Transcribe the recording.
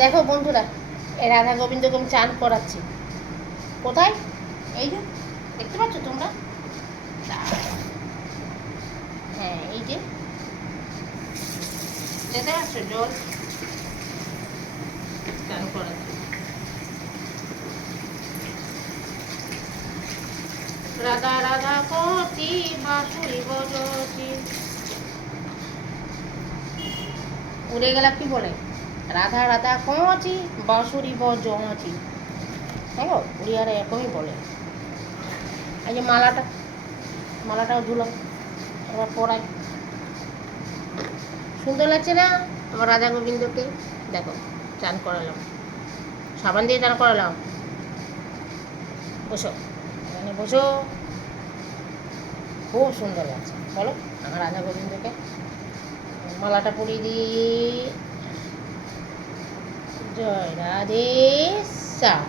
দেখো বন্ধুরা, এই রাধা গোবিন্দকে আমি চান করাচ্ছি। কোথায়? এই যে দেখতে পাচ্ছ তোমরা? হ্যাঁ, এই যে দেখতে পাচ্ছ জল চান করাচ্ছি। রাধা রাধা কচি বাঁশুরি বজছি। উড়ে গেলা কি বলে? রাধা রাধা কচি বাঁশুরি বজছি। দেখো উড়িয়ারা এরকমই বলে। এই যে মালাটাও ধুলাম, এবার পরাই। সুন্দর লাগছে না আমার রাধা গোবিন্দকে? দেখো চান করালাম, সাবান দিয়ে চান করালাম। বসো, এখানে বসো। খুব সুন্দর লাগছে বলো আমার রাধা গোবিন্দকে। মালাটা পরিয়ে দিই। জয় রাধে শ্যাম।